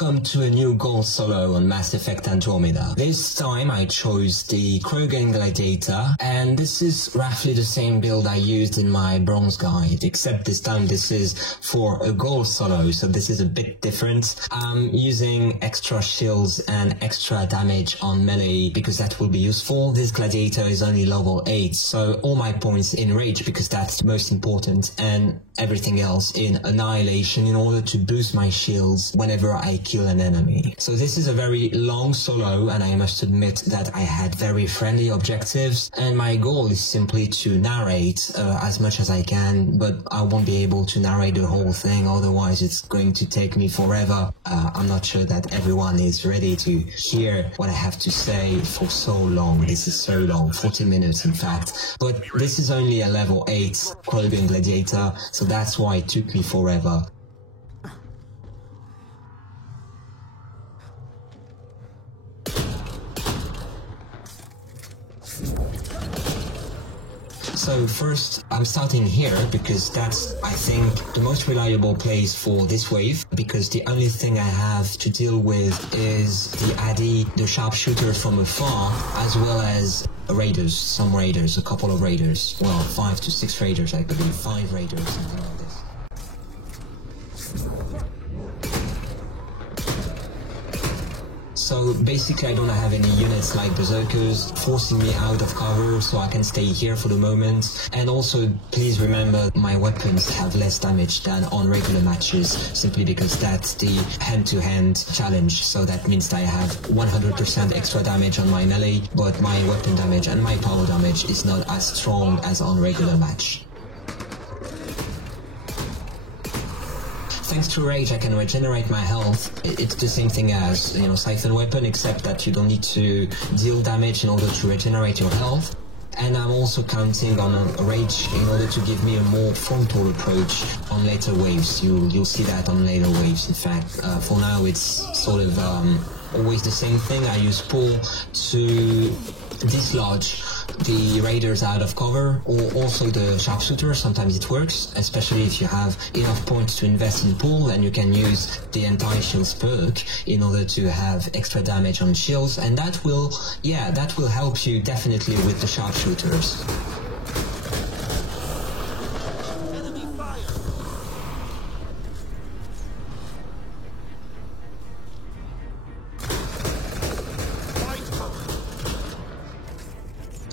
welcome to a new gold solo on Mass Effect Andromeda. This time I chose the Krogan Gladiator, and this is roughly the same build I used in my bronze guide, except this time this is for a gold solo, so this is a bit different. I'm using extra shields and extra damage on melee because that will be useful. This Gladiator is only level 8, so all my points in rage because that's the most important, and everything else in annihilation in order to boost my shields whenever I kill an enemy. So this is a very long solo, and I must admit that I had very friendly objectives, and my goal is simply to narrate as much as I can, but I won't be able to narrate the whole thing, otherwise it's going to take me forever. I'm not sure that everyone is ready to hear what I have to say for so long. This is so long, 40 minutes in fact, but this is only a level 8 Krogan Gladiator, so that's why it took me forever. So first, I'm starting here because that's, I think, the most reliable place for this wave, because the only thing I have to deal with is the Addy, the sharpshooter from afar, as well as raiders, some raiders, a couple of raiders. Well, 5 to 6 raiders, I believe, 5 raiders, something like this. So basically I don't have any units like berserkers forcing me out of cover, so I can stay here for the moment. And also please remember my weapons have less damage than on regular matches, simply because that's the hand-to-hand challenge. So that means that I have 100% extra damage on my melee, but my weapon damage and my power damage is not as strong as on regular match. Thanks to Rage, I can regenerate my health. It's the same thing as, Siphon Weapon, except that you don't need to deal damage in order to regenerate your health. And I'm also counting on a Rage in order to give me a more frontal approach on later waves. You'll see that on later waves, in fact. For now, it's sort of always the same thing. I use Pull to dislodge the raiders out of cover, or also the sharpshooter. Sometimes it works, especially if you have enough points to invest in Pull, and you can use the anti-shields perk in order to have extra damage on shields, and that will help you definitely with the sharpshooters.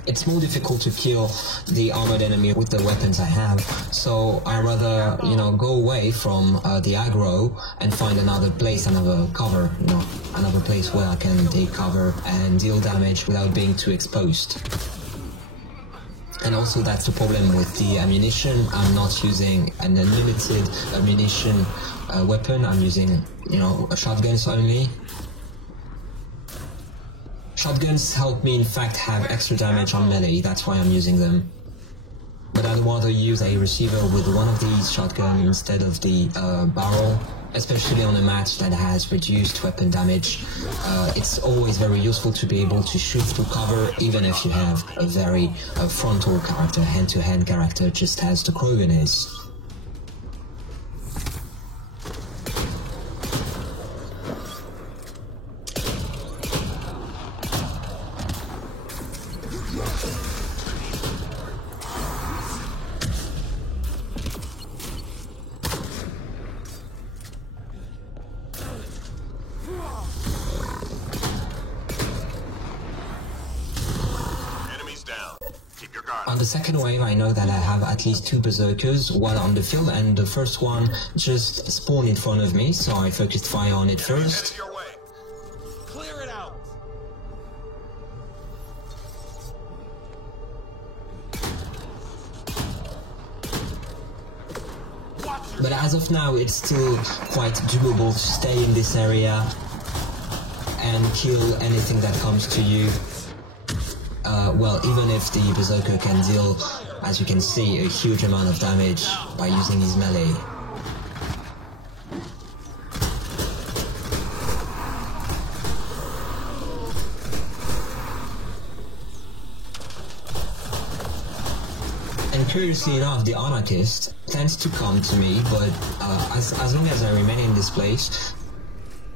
It's more difficult to kill the armored enemy with the weapons I have, so I rather, go away from the aggro and find another place, another cover, another place where I can take cover and deal damage without being too exposed. And also that's the problem with the ammunition. I'm not using an unlimited ammunition weapon, I'm using, shotguns only. Shotguns help me in fact have extra damage on melee, that's why I'm using them. But I'd rather use a receiver with one of these shotguns instead of the barrel, especially on a match that has reduced weapon damage. It's always very useful to be able to shoot through cover, even if you have a very frontal character, hand-to-hand character, just as the Krogan is. On the second wave, I know that I have at least 2 berserkers, one on the field, and the first one just spawned in front of me, so I focused fire on it first. Clear it out. But as of now, it's still quite doable to stay in this area and kill anything that comes to you. Well, even if the berserker can deal, as you can see, a huge amount of damage by using his melee. And curiously enough, the Anarchist tends to come to me, but as long as I remain in this place,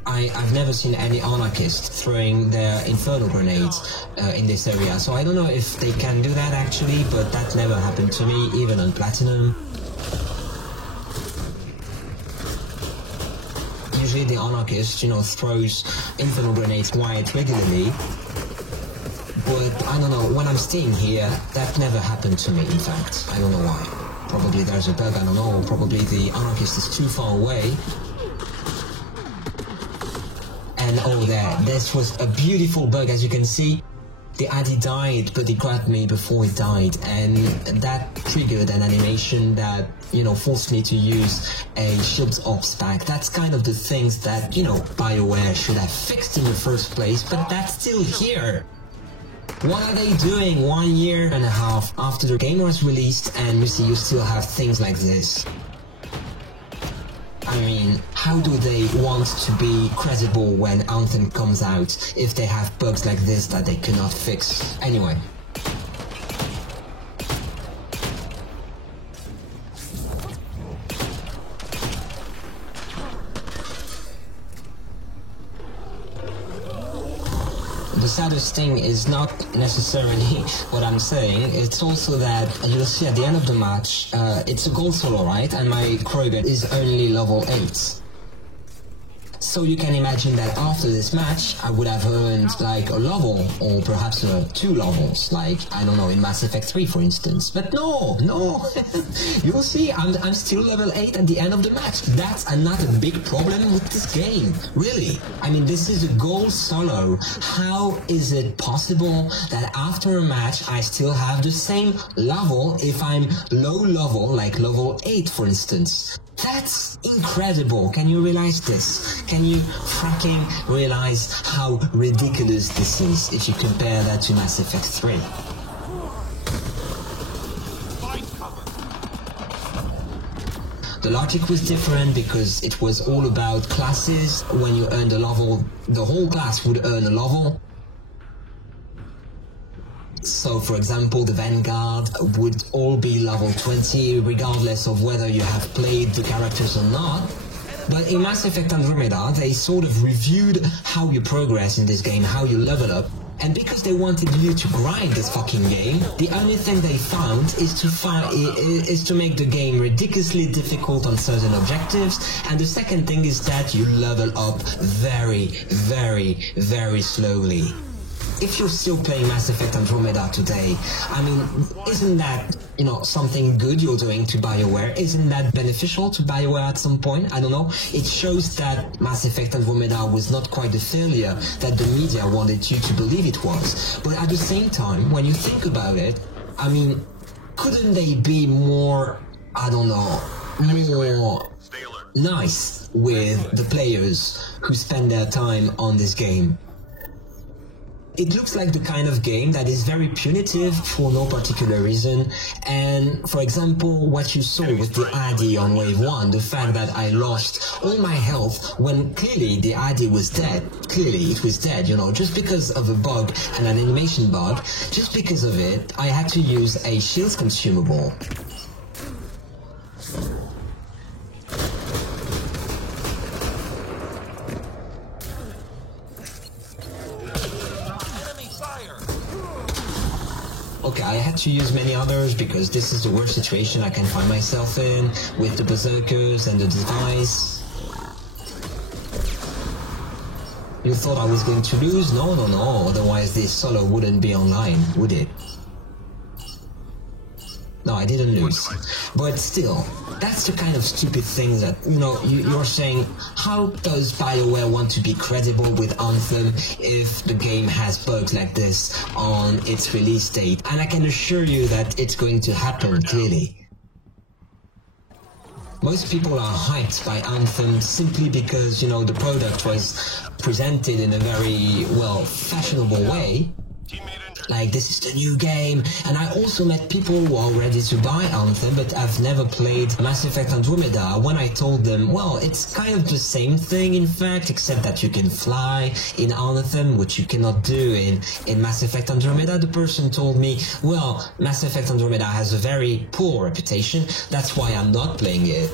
I've never seen any anarchists throwing their inferno grenades in this area, so I don't know if they can do that actually, but that never happened to me, even on Platinum. Usually the anarchist, you know, throws inferno grenades quite regularly, but I don't know, when I'm staying here, that never happened to me, in fact. I don't know why. Probably there's a bug, I don't know, probably the anarchist is too far away. And oh there, this was a beautiful bug, as you can see. The Addy died, but he grabbed me before he died, and that triggered an animation that, you know, forced me to use a Shields Ops pack. That's kind of the things that, you know, BioWare should have fixed in the first place, but that's still here. What are they doing 1 year and a half after the game was released, and you see you still have things like this? I mean, how do they want to be credible when Anthem comes out if they have bugs like this that they cannot fix? Anyway. The saddest thing is not necessarily what I'm saying, it's also that you'll see at the end of the match, it's a gold solo, right? And my Krogan is only level 8. So you can imagine that after this match, I would have earned like a level, or perhaps 2 levels, like, I don't know, in Mass Effect 3 for instance. But no, you'll see, I'm still level 8 at the end of the match. That's another big problem with this game, really. I mean, this is a gold solo. How is it possible that after a match I still have the same level if I'm low level, like level 8 for instance? That's incredible. Can you realize this? Can you fucking realize how ridiculous this is if you compare that to Mass Effect 3? The logic was different because it was all about classes. When you earned a level, the whole class would earn a level. So, for example, the Vanguard would all be level 20, regardless of whether you have played the characters or not. But in Mass Effect Andromeda, they sort of reviewed how you progress in this game, how you level up. And because they wanted you to grind this fucking game, the only thing they found is to make the game ridiculously difficult on certain objectives. And the second thing is that you level up very, very, very slowly. If you're still playing Mass Effect Andromeda today, I mean, isn't that, you know, something good you're doing to BioWare? Isn't that beneficial to BioWare at some point? I don't know. It shows that Mass Effect Andromeda was not quite the failure that the media wanted you to believe it was. But at the same time, when you think about it, I mean, couldn't they be more, I don't know, more nice with the players who spend their time on this game? It looks like the kind of game that is very punitive for no particular reason, and for example, what you saw with the Addy on Wave 1, the fact that I lost all my health when clearly the Addy was dead. Clearly it was dead, you know, just because of a bug and an animation bug, just because of it, I had to use a shields consumable. Okay, I had to use many others because this is the worst situation I can find myself in with the berserkers and the device. You thought I was going to lose? No, otherwise this solo wouldn't be online, would it? No, I didn't lose. But still, that's the kind of stupid thing that, you know, you're saying, how does BioWare want to be credible with Anthem if the game has bugs like this on its release date? And I can assure you that it's going to happen, clearly. Most people are hyped by Anthem simply because, you know, the product was presented in a very, well, fashionable way. Like, this is the new game, and I also met people who are ready to buy Anthem but have never played Mass Effect Andromeda. When I told them, well, it's kind of the same thing in fact, except that you can fly in Anthem, which you cannot do in Mass Effect Andromeda, the person told me, well, Mass Effect Andromeda has a very poor reputation, that's why I'm not playing it.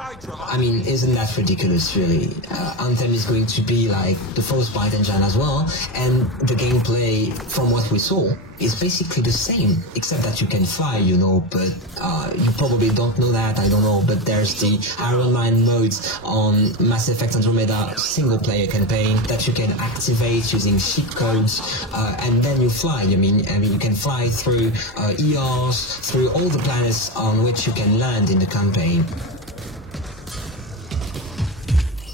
Hydra. I mean, isn't that ridiculous, really? Anthem is going to be like the Frostbite engine as well, and the gameplay, from what we saw, is basically the same, except that you can fly, you know, but you probably don't know that, I don't know, but there's the Iron Man modes on Mass Effect Andromeda single-player campaign that you can activate using cheat codes, and then you fly. I mean, you can fly through ERs, through all the planets on which you can land in the campaign.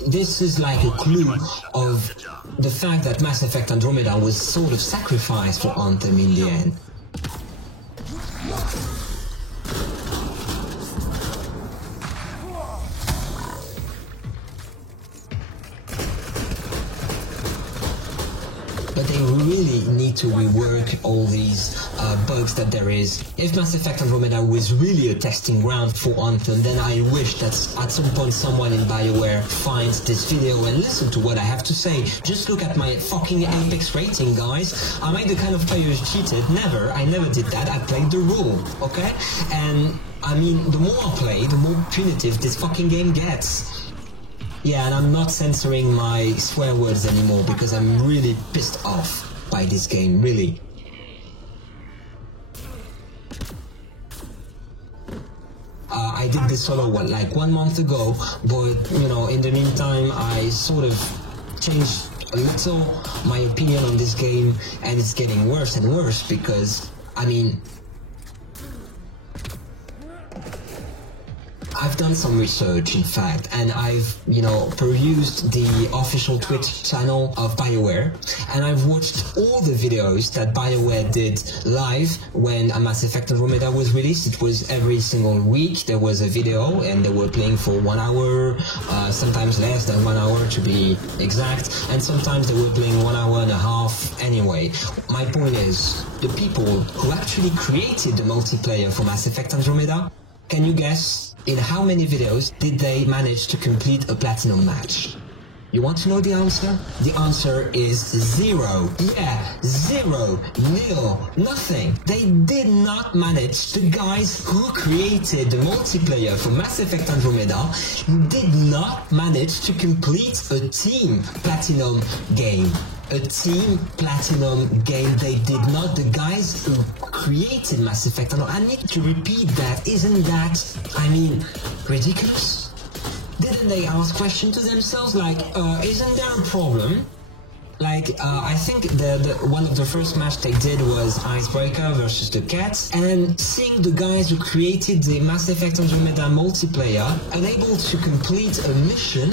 This is like a clue of the fact that Mass Effect Andromeda was sort of sacrificed for Anthem in the end. But they really need to rework all these bugs that there is. If Mass Effect Andromeda was really a testing ground for Anthem, then I wish that at some point someone in BioWare finds this video and listen to what I have to say. Just look at my fucking Apex rating, guys. Am I the kind of player who cheated? Never. I never did that. I played the rule, okay? And, I mean, the more I play, the more punitive this fucking game gets. Yeah, and I'm not censoring my swear words anymore because I'm really pissed off by this game, really. I did this solo, like 1 month ago, but, you know, in the meantime, I sort of changed a little my opinion on this game, and it's getting worse and worse because, I mean, I've done some research, in fact, and I've, you know, perused the official Twitch channel of BioWare, and I've watched all the videos that BioWare did live when a Mass Effect Andromeda was released. It was every single week there was a video, and they were playing for 1 hour, sometimes less than 1 hour to be exact, and sometimes they were playing 1 hour and a half anyway. My point is, the people who actually created the multiplayer for Mass Effect Andromeda, can you guess in how many videos did they manage to complete a platinum match? You want to know the answer? The answer is 0. Yeah, 0, nil, nothing. They did not manage. The guys who created the multiplayer for Mass Effect Andromeda did not manage to complete a team platinum game. A team platinum game, they did not. The guys who created Mass Effect Andromeda, I need to repeat that, isn't that, I mean, ridiculous? Didn't they ask questions to themselves like, isn't there a problem? Like, I think one of the first match they did was Icebreaker versus the Cats, and seeing the guys who created the Mass Effect Andromeda multiplayer unable to complete a mission,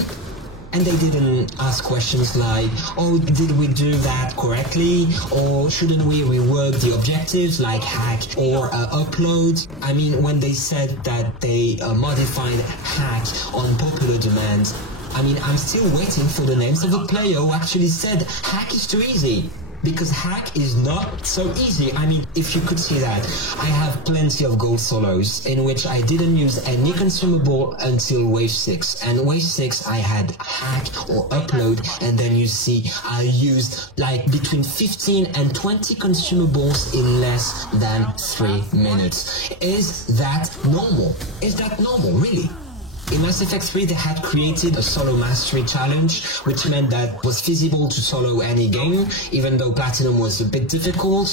and they didn't ask questions like, oh, did we do that correctly? Or shouldn't we rework the objectives like hack or upload? I mean, when they said that they modified hack on popular demand, I mean, I'm still waiting for the names of the player who actually said hack is too easy. Because hack is not so easy. I mean, if you could see that, I have plenty of gold solos in which I didn't use any consumable until Wave 6. And Wave 6 I had hack or upload, and then you see I used like between 15 and 20 consumables in less than 3 minutes. Is that normal? Is that normal, really? In Mass Effect 3 they had created a solo mastery challenge, which meant that it was feasible to solo any game, even though Platinum was a bit difficult.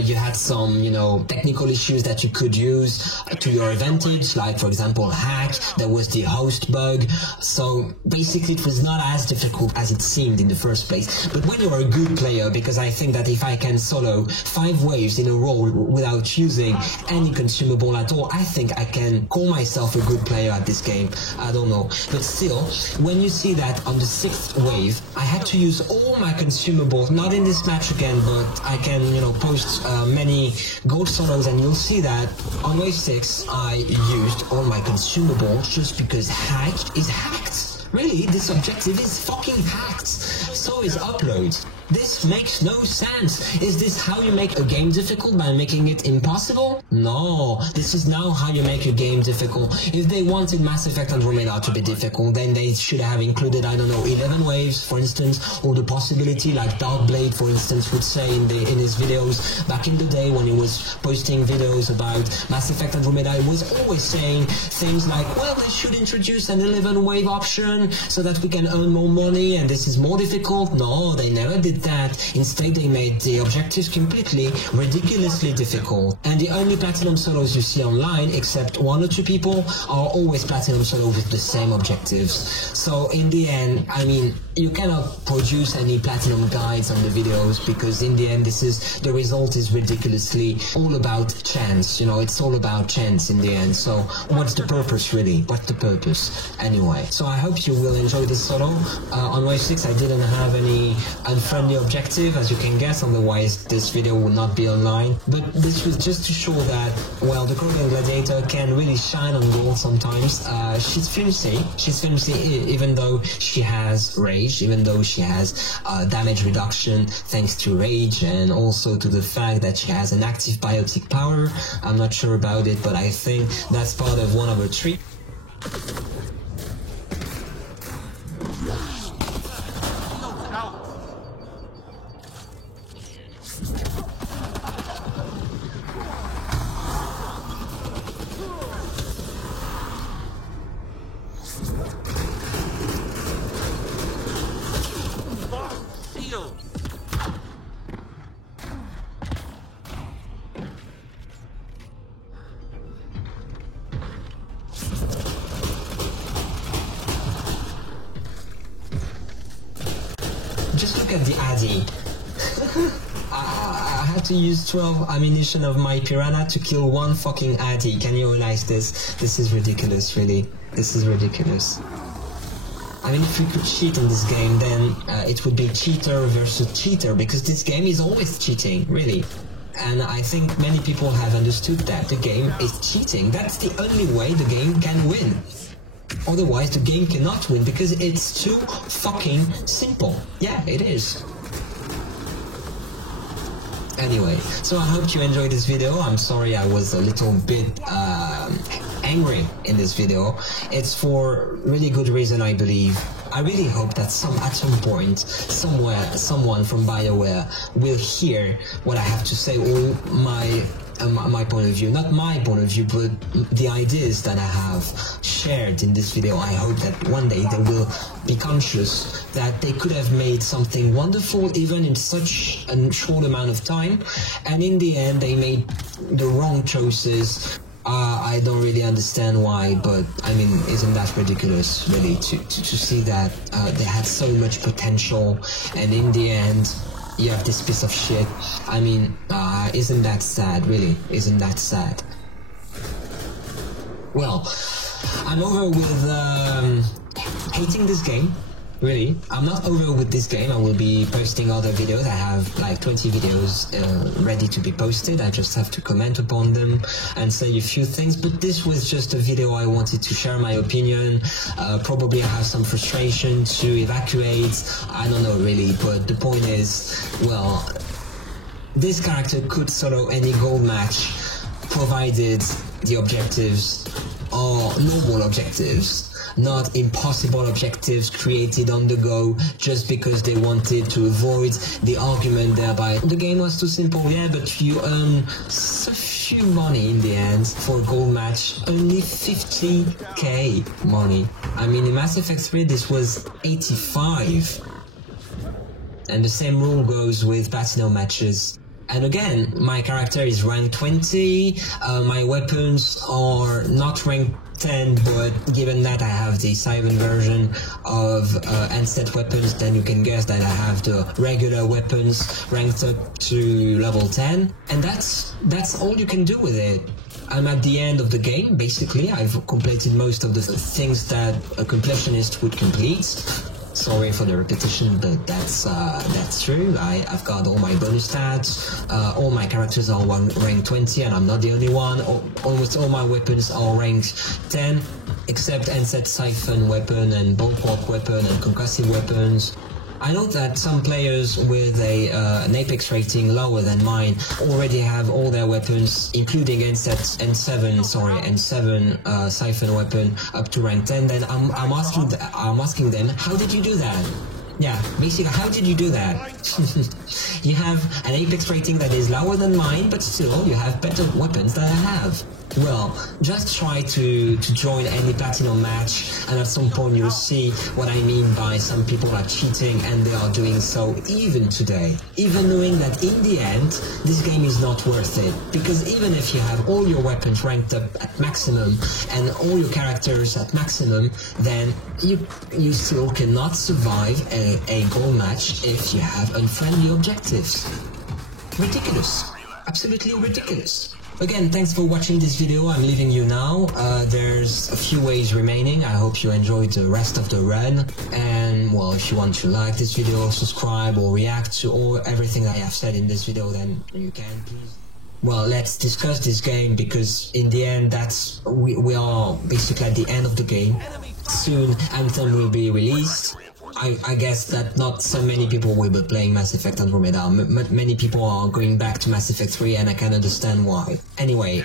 You had some, you know, technical issues that you could use to your advantage, like for example hack, there was the host bug, so basically it was not as difficult as it seemed in the first place. But when you're a good player, because I think that if I can solo 5 waves in a row without using any consumable at all, I think I can call myself a good player at this game. I don't know, but still, when you see that on the 6th wave, I had to use all my consumables, not in this match again, but I can, you know, post many gold solos, and you'll see that on wave 6, I used all my consumables just because hack is hacked. Really, this objective is fucking hacked. So is upload. This makes no sense. Is this how you make a game difficult, by making it impossible? No, this is now how you make a game difficult. If they wanted Mass Effect Andromeda to be difficult, then they should have included, I don't know, 11 waves, for instance, or the possibility, like Darkblade, for instance, would say in his videos back in the day when he was posting videos about Mass Effect Andromeda. He was always saying things like, well, they should introduce an 11 wave option so that we can earn more money and this is more difficult. No, they never did that. Instead, they made the objectives completely ridiculously difficult. And the only Platinum solos you see online, except one or two people, are always Platinum solos with the same objectives. So in the end, I mean, you cannot produce any Platinum guides on the videos, because in the end, the result is ridiculously all about chance. You know, it's all about chance in the end. So what's the purpose really? What's the purpose? Anyway, so I hope you will enjoy this solo. On Wave 6, I didn't have any unfriendly objective, as you can guess, otherwise this video would not be online. But this was just to show that, well, the Krogan Gladiator can really shine on gold sometimes. She's flimsy even though she has rage, even though she has damage reduction thanks to rage, and also to the fact that she has an active biotic power. I'm not sure about it, but I think that's part of one of her tricks. Just look at the Addy. I had to use 12 ammunition of my Piranha to kill one fucking Addy. Can you realize this? This is ridiculous, really. This is ridiculous. I mean, if we could cheat in this game, then it would be cheater versus cheater, because this game is always cheating, really. And I think many people have understood that the game is cheating. That's the only way the game can win. Otherwise, the game cannot win, because it's too fucking simple. Yeah, it is. Anyway, so I hope you enjoyed this video. I'm sorry I was a little bit angry in this video. It's for really good reason, I believe. I really hope that at some point, somewhere, someone from BioWare will hear what I have to say, or my point of view. Not my point of view, but the ideas that I have shared in this video. I hope that one day they will be conscious that they could have made something wonderful even in such a short amount of time, and in the end they made the wrong choices. I don't really understand why, but I mean, isn't that ridiculous, really, to see that they had so much potential, and in the end you have this piece of shit. I mean, isn't that sad, really? Isn't that sad? Well, I'm over with hating this game. Really, I'm not over with this game. I will be posting other videos. I have like 20 videos ready to be posted. I just have to comment upon them and say a few things. But this was just a video I wanted to share my opinion. Probably I have some frustration to evacuate. I don't know really, but the point is, well, this character could solo any gold match, provided the objectives are normal objectives, not impossible objectives created on the go just because they wanted to avoid the argument thereby. The game was too simple, yeah, but you earn so few money in the end for a gold match, only 50k money. I mean, in Mass Effect 3 this was 85. And the same rule goes with Platinum matches. And again, my character is rank 20, my weapons are not rank 10, but given that I have the Cybern version of Handset weapons, then you can guess that I have the regular weapons ranked up to level 10, and that's all you can do with it. I'm at the end of the game, basically. I've completed most of the things that a completionist would complete. Sorry for the repetition, but that's true. I've got all my bonus stats, all my characters are rank 20, and I'm not the only one. Almost all my weapons are ranked 10, except Handset Siphon weapon and Bulwark weapon and concussive weapons. I know that some players with an Apex rating lower than mine already have all their weapons, including N7 Siphon weapon up to rank 10. Then I'm asking them, how did you do that? Yeah, basically, how did you do that? You have an Apex rating that is lower than mine, but still you have better weapons than I have. Well, just try to join any Platinum match, and at some point you'll see what I mean by some people are cheating, and they are doing so even today. Even knowing that in the end, this game is not worth it. Because even if you have all your weapons ranked up at maximum, and all your characters at maximum, then you still cannot survive a gold match if you have unfriendly objectives. Ridiculous. Absolutely ridiculous. Again, thanks for watching this video. I'm leaving you now. There's a few ways remaining. I hope you enjoyed the rest of the run. And, well, if you want to like this video, subscribe, or react to everything I have said in this video, then you can, please. Well, let's discuss this game, because in the end, we are basically at the end of the game. Soon, Anthem will be released. I guess that not so many people will be playing Mass Effect Andromeda. Many people are going back to Mass Effect 3, and I can understand why. Anyway,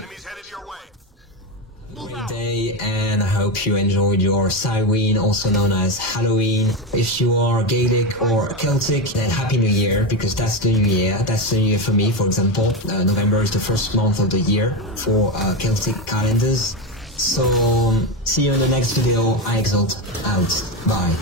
great day, and I hope you enjoyed your Samhain, also known as Halloween. If you are Gaelic or Celtic, then Happy New Year, because that's the new year. That's the new year for me, for example. November is the first month of the year for Celtic calendars. So, see you in the next video. iExalt out. Bye.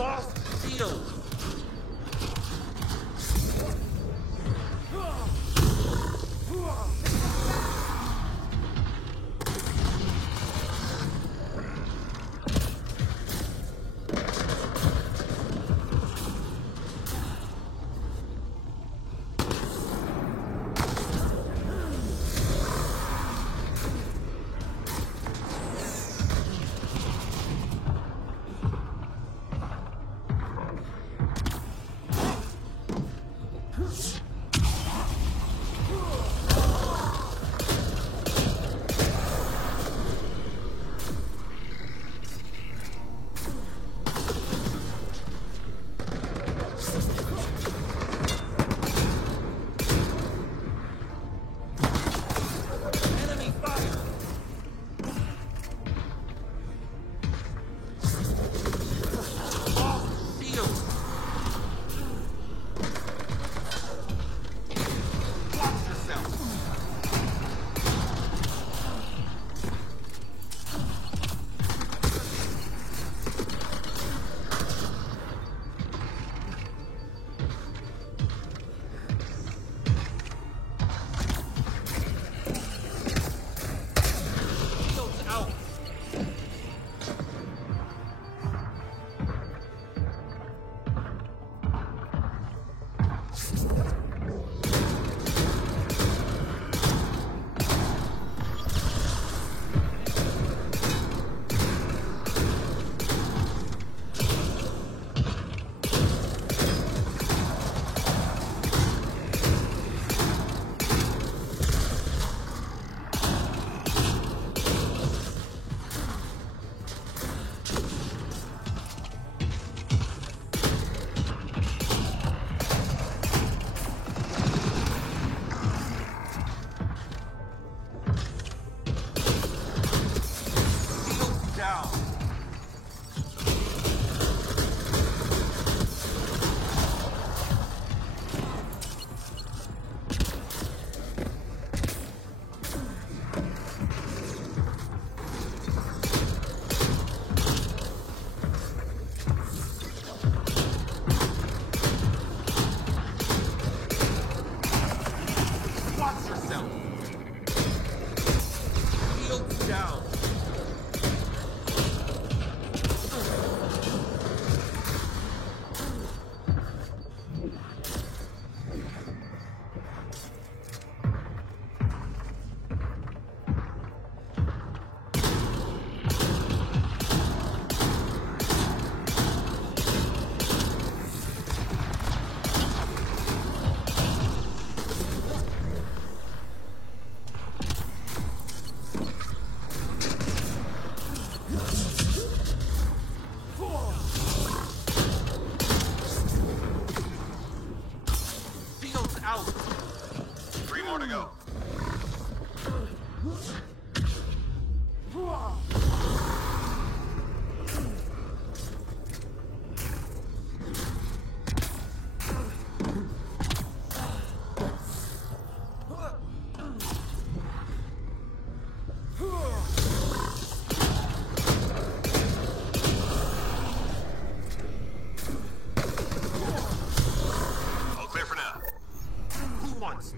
Lost shield.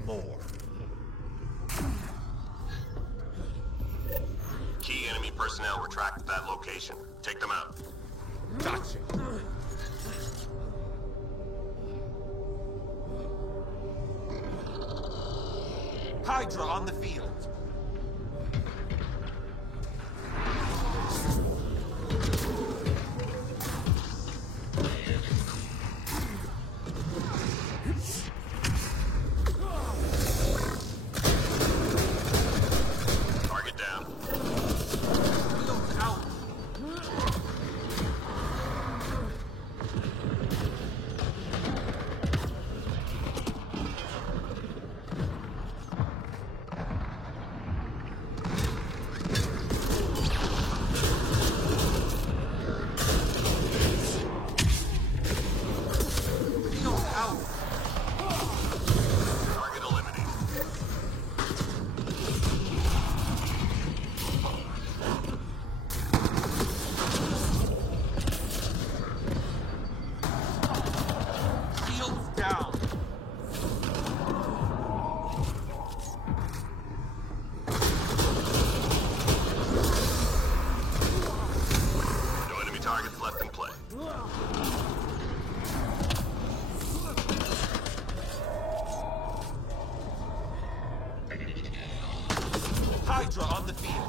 more. Key enemy personnel were tracked at that location. Take them out. Gotcha. Hydra on the field. Target down. Shields out. Hydra on the field.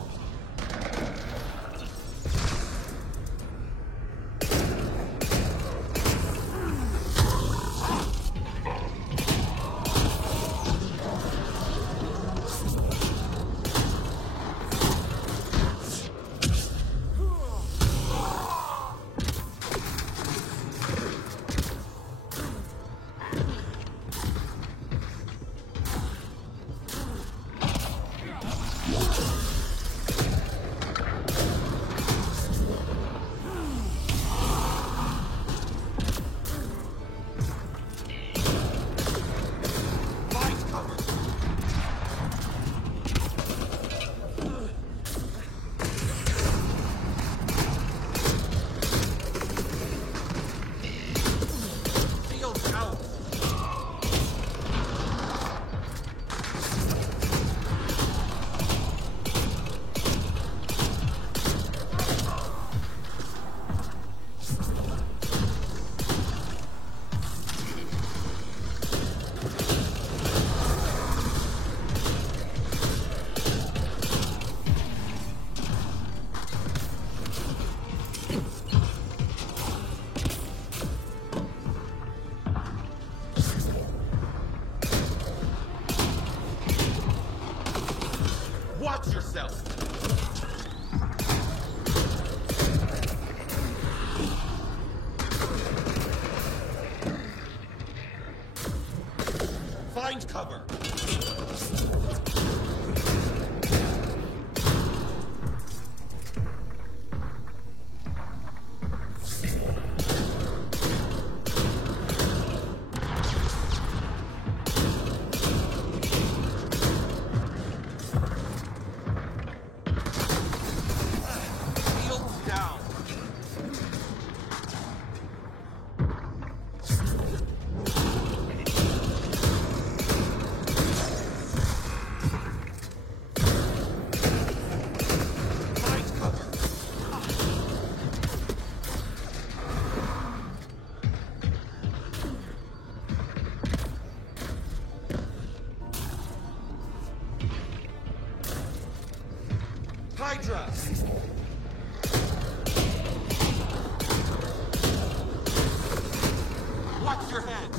Watch yourself! Find cover! Hydra! Watch your head!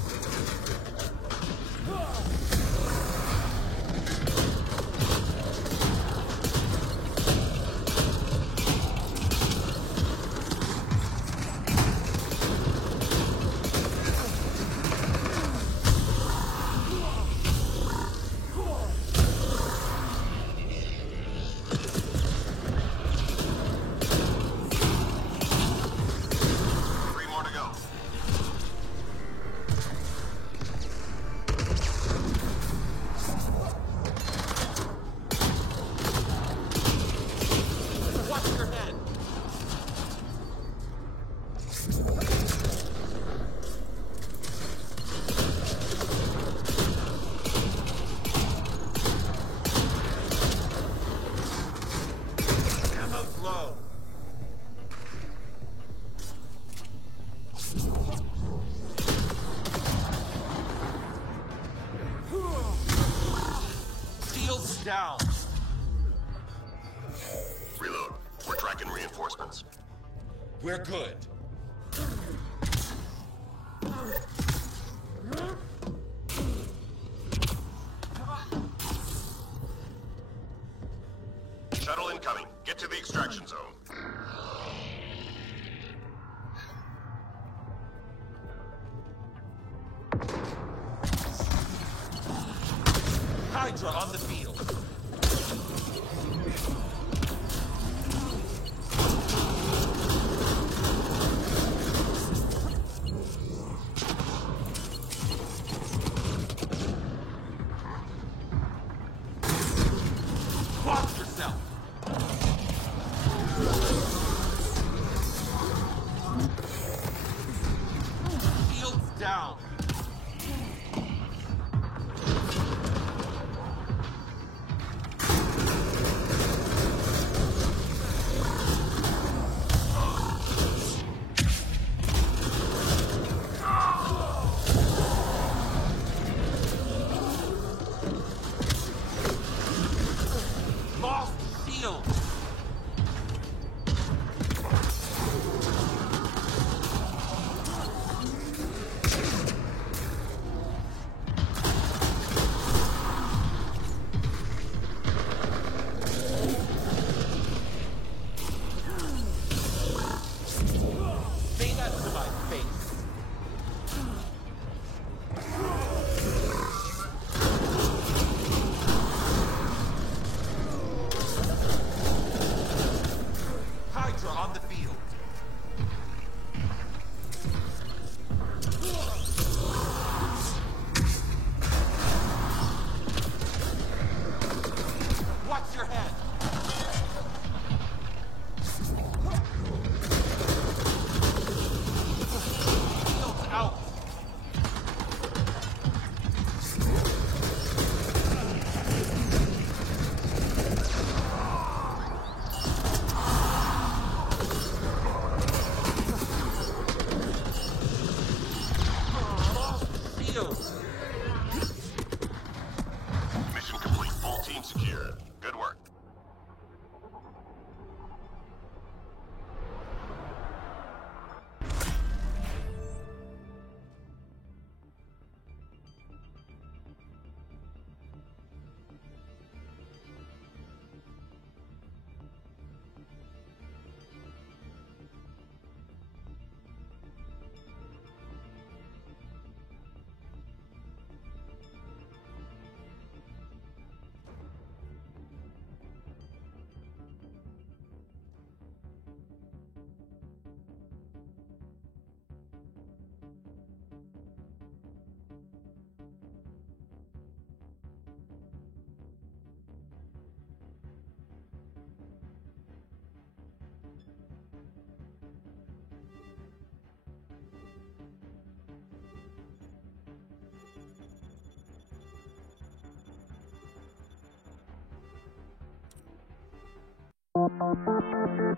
Down. Reload. We're tracking reinforcements. We're good. Shuttle incoming. Get to the extraction zone. Hydra on the field. Watch yourself. Shields down. you.